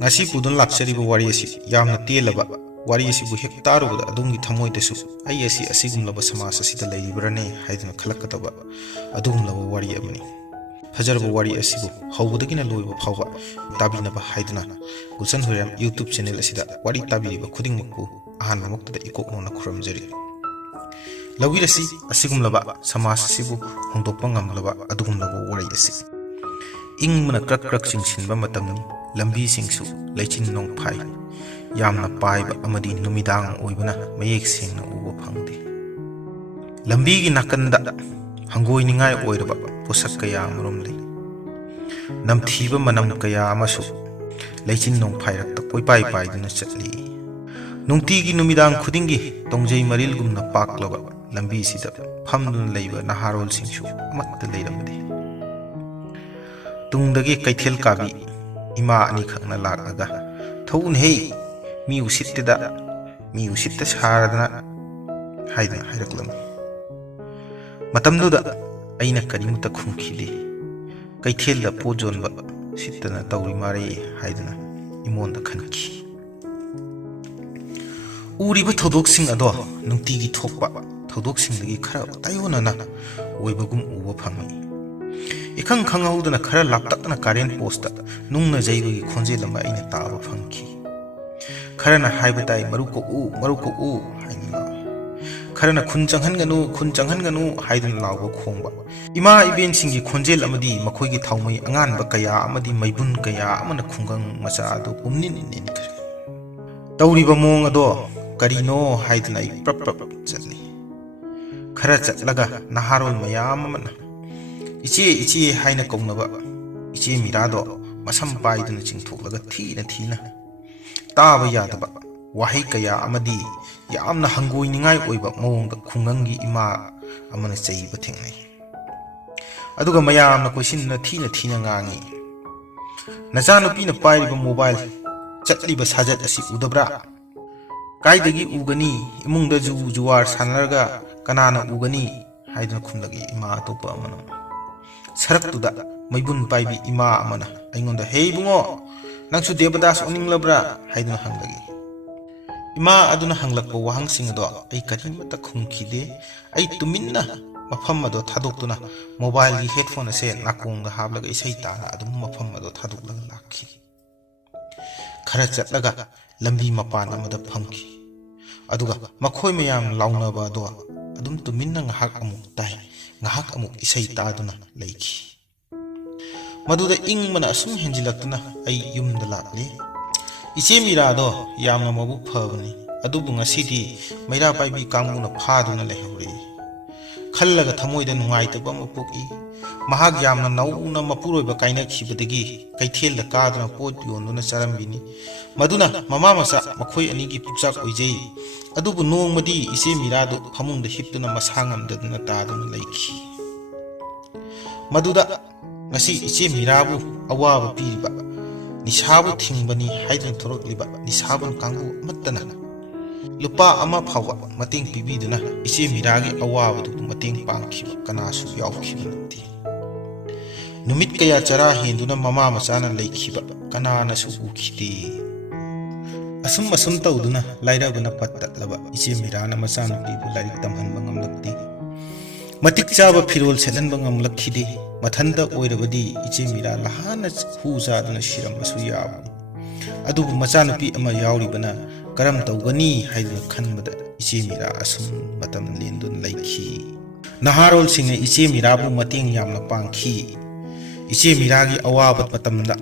ngasi pudun laksariba wari asi yamna telaba wari asibu hek tarubada adungi thamoidasu ai asi asigumlaba samas asida leibrane haiduna khalakataba adugumlaba wari amani fajarba wari asibu hawbudagina loiba phawba tabinaba haiduna Gulshan Hoiram YouTube channel asida wari tabiriba khudingmakku ahanba maktada ikoknona khuramjari lawirasi asigumlaba samas asibu hongdokpa ngamlaba adugumlaba wari asi ingmana krak krak chingsinba matamni lambi singsu leichin nong phai yamna paiba amadi numidang oibana mayek sengna uba phangde lambi gi nakanda hangoi ningai oiraba posak kaya amrom le namthiba manam kaya amasu leichin nong phai rakta koi pai pai duna chatli nungti gi numidang khudingi tongjei maril gumna paklaba lambi sida phamduna leiba naharol singsu amatta leiramde tungdagi kaithel kabi ima ani khakna lakaga thon hei mi usitta saradana haidana hairaklam matamduda aina karimuta khumkhide kaithelda pojonba sittana tawri mare haidana imonda khanki uriba thodoksing ado nungtigi thokpa thodoksingdagi khara tayonana oibagum uba phangi ikhang khanghaudana khara laptakna current post nungna jaibagi khonjelama aina taba phangki kharana haibatai maruko u haina kharana khun changhanganu haidun lawba khongba ima event singi khonjel amadi makhoigi thaumai anganba kaya amadi maibun kaya amana khungang macha ado pumnin nin khare tawriba mong ado karino haiduna prap chatli khara chatlaga naharol mayam amana ichi haina kaunaba ichi mirado masam paiduna chingthoklaga thina taba yadaba wahi kaya amadi yamna hangoi ningai oiba mawongda khungangi ima amana cheiba thengnai aduga mayamna koisinna thina ngangi nachanupina pairiba mobile chatliba sajat asi udabra kaidagi ugani imungda juwar sanarga kanana ugani haiduna khumlagi ima topa amana saraktuda maibun paibi ima amana aingonda hei bungo nangsu debadas oninglabra haiduna hanglagi ima aduna hanglakpa wahangsing ado ai karimata khumkhide ai tuminna mafam ado thadoktuna mobile gi headphone ase nakongda hablaga isai tana adum mafam ado thadoklaga lakhi khara chatlaga lambi mapan amada phamki aduga makhoi mayam launaba ado adum tuminna ngahak amuk tai ngahak amuk isai taduna leikhi maduda ingmana asum henjilaktuna ai yumda lakli iche mirado yamna mabuk phabani adubu ngasidi maira paibi kangmuna phaduna lehuri khallaga thamoida nungaitaba mapuki mahag yamna nauna mapuroiba kaina khibadagi kaithelda kaduna pot yonduna charambini maduna mama masa makhoi anigi puksak oijei adubu nongmadi iche mirado phamungda hiptuna masangamdaduna taduna leikhi maduda ngasi iche mirabu awaba piriba nisabu thingbani haidun thorokliba nisabun kangbu mattana lupa ama phawa mating pibiduna iche miragi awabadu mating pangkhiba kanasu yaukhiba natti numit kaya chara henduna mama machana leikhiba kanana su ukhide asum tawduna lairabuna pattatlaba iche mirana machana bibu larik tamhanba ngamlakti matik chaba phirol selanba ngamlakhide mathanda oirabadi iche mira lahana huza duna shiram asu yabu adubu machanupi ama yauribana karam tawgani haiduna khanbada iche mira asum matam lendun laikhi naharol singa iche mira bu mating yamna pangkhi iche mira gi awabat matamda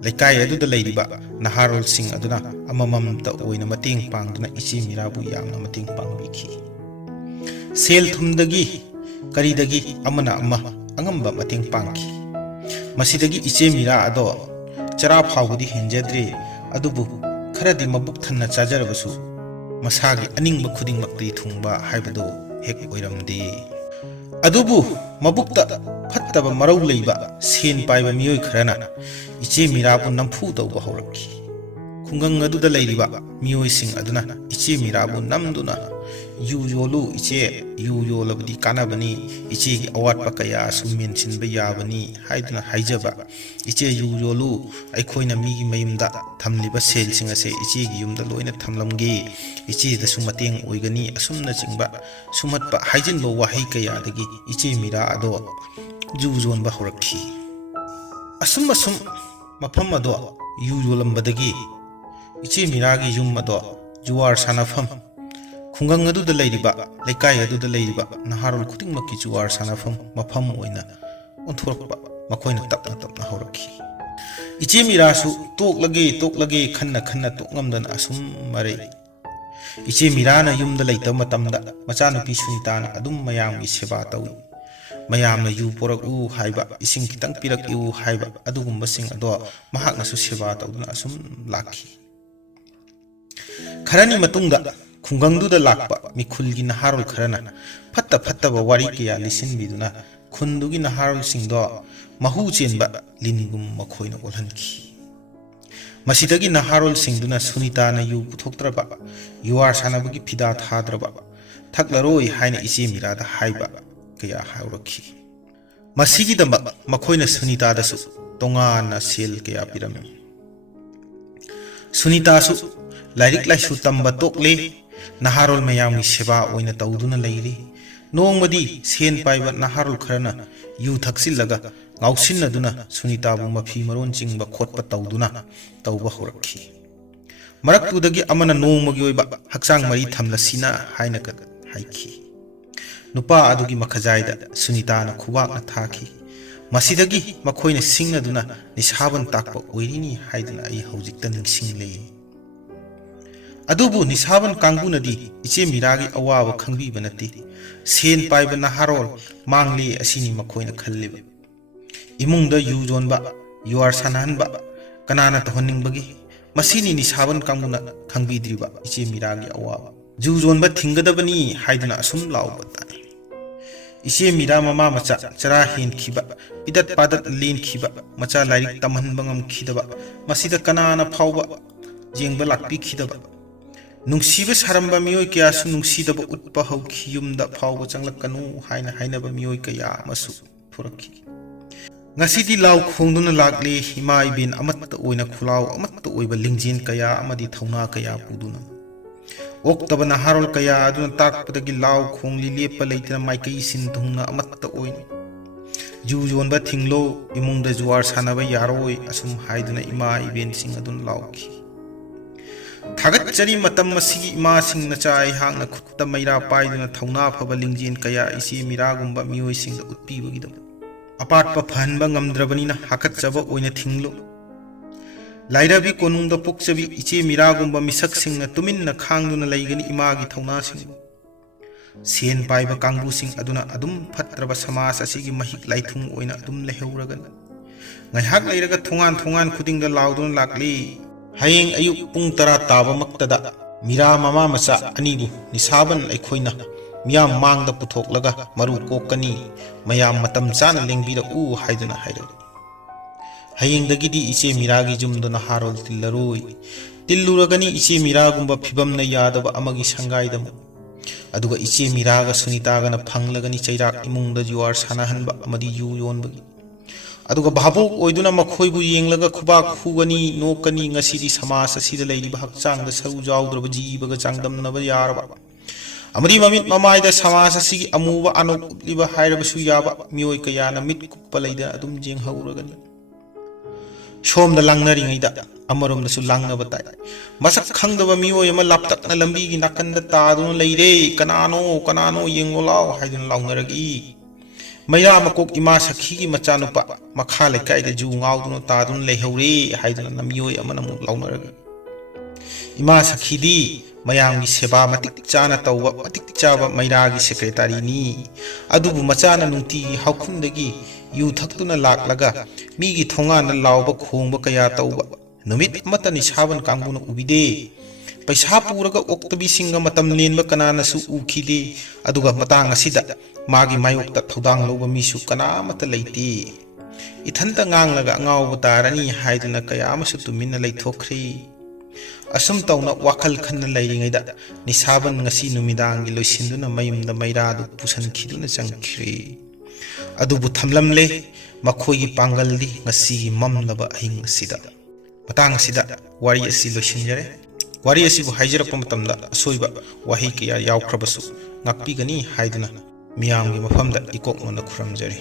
laikai aduda leiriba naharol sing aduna amamam ta oina mating pangduna iche mira bu yamna mating pangbikhi sel thumdagi karidagi amana amma angamba mating pangki masidagi iche mira ado chara phawgudi henjadre adubu kharadi mabuk thanna chajarabasu masagi aningba khuding makti thungba haibado hek oiramdi adubu mabukta phattaba marau leiba sen paiba miyoi kharana iche mira bu namphu tawba hawrakki khungang aduda leiriba miyoi sing aduna iche mira bu namduna yu yolu iche yu yolabdi kanabani iche gi awatpa kaya sum mentionba yabani haiduna haijaba iche yu yolu aikoina migi mayumda thamliba sel sing ase iche gi yumda loina thamlamge iche da sumateng oigani asumna chingba sumatpa haijin lo wahai kaya dagi iche mira ado yu zonba horakhi asum mafam ado yu yolambadagi iche mira gi yum ado juwar sanafam khungang adu da leiriba lekai adu da leiriba naharul khuting makki juwar sanafam mafam oina onthorpa makoina tapna horakhi iche mirasu toklage khanna tokngamdan asum mare iche mirana yumda leita matamda machanupi sunitana adum mayamgi seba tawi mayamna yu porak u haiba ising kitang pirak u haiba adugumba sing ado mahakna su seba tawduna asum lakhi kharani matungda khungang da lakpa mikhulgi naharul kharana fatta ba wari kya lisin biduna khundugi naharul singdo mahu chenba lingum makhoina olhanki masidagi naharul singduna sunita na yu puthoktraba yuar sanabagi phida thadraba thaklaroi haina iche mirada haiba kya haurakhi masigi da makhoina sunita da su tongana sel kya pirami sunita su lairik laisu tamba tokle naharol mayamgi seba oina tawduna leiri nongmadi sen paiba naharol kharana yu thaksillaga ngausinnaduna sunita bu mafi maron chingba khotpa tawduna tawba horakhi maraktudagi amana nongmagi oiba hakchang mari thamlasina haina ka haikhi nupa adugi makhajaida sunita na khubak na thaki masidagi makhoina singnaduna nisaban takpa oirini haiduna ai haujikta ningsingle adubu nisaban kangbunadi iche miragi awaba khangbiba nati sen paiba naharol mangli asini makhoina khalliba imungda yu jonba yuar sanhanba kanana tohningbagi masini nisaban kangbuna khangbidriba iche miragi awaba ju jonba thingadabani haiduna asum lawba tai iche mira mama macha chara hin khiba pidat padat lin khiba macha lairik tamhan bangam khidaba masida kanana phawba jengba lakpi khidaba nungsiba saramba miyoi kya su nungsidaba utpa hauki yumda phawba changlakanu hainaba miyoi kaya masu thurakhi ngasidi law khongduna lakle hima ibin amatta oina khulaw amatta oiba lingjin kaya amadi thauna kaya puduna oktaba naharol kaya aduna takpadagi law khongli lepa leitana maikai sin thungna amatta oina ju jonba thinglo imungda juwar sanaba yaroi asum haiduna ima ibin sing adun lawki Thagat chari matam masigi ima sing na chai hang na khutta maira paiduna thauna phaba lingjin kaya isi miragumba mioi sing da utpi bagidam apat pa phanba ngamdrabani na hakat chaba oina thinglo lairabi konungda pokchabi iche miragumba misak sing na tumin na khangduna laigani ima gi thauna sing sen paiba kangbu sing aduna adum phatraba samas asigi mahik laithung oina adum leheuragan ngaihak lairaga thungan khudingda laudun lakli Hayeng ayuk pung tara taba maktada mira mama macha anibu nisaban aikhoina miyam mangda puthok laga maru kokani mayam matam chana lengbira u haiduna hairo hayeng dagidi iche miragi jumduna harol tillaroi tilluragani iche miragumba phibamna yadaba amagi sangaidam aduga iche miraga sunitaga na phanglagani chairak imungda juwar sanahanba amadi yu yonbagi aduga bhabok oiduna makhoibu yenglaga khubak khugani nokani ngasidi samas asida leiriba hakchangda saru jawdraba jibaga changdamnaba yaraba amri mamit mamaida samas asigi amuba anok upliba hairabasu yaba mioi kayana mit kuppa leida adum jeng hauragani somda langnari ngaida amarom dasu langnaba tai masak khangdaba mioi ama laptakna lambi gi nakanda taduna leire kanano yengolaw haidun lawnaragi Maya makok ima sakhi gi machanupa makha lekai da ju ngaudun tadun lehore haiduna namiyoi amana mu launaraga ima sakhi di mayang gi seba matik chana tawwa matik chaba maira gi secretary ni adubu machana nungti haukhundagi yu thaktuna laklaga mi gi thonga na lawba khongba kaya tawba numit matani saban kangbuna ubide paisa puraga oktabi singa matam lenba kanana su ukhide aduga matang asida magi mayokta thodang loba misu kanamata leiti ithanta nganglaga ngawba tarani haiduna kaya amasu tumina leithokri Assam तौना वाखल Khanna लैरिङैदा निसाबन ngasi नुमिदांगी लोइसिन्दुना मयुमदा मैरादु पुसनखिदुना चंखिरे अदुबु थमलमले मखोइगी पांगलदी ngasiगी ममलबा अहिंग सिदा मतंग सिदा वारी असि लोइसिनजरे वारी असिबु हाइजरप मतमदा असोइबा वाहि किया यावख्रबसु ngakpigani haiduna मियामगी मफमदा इकोकमोना खुरमजरे।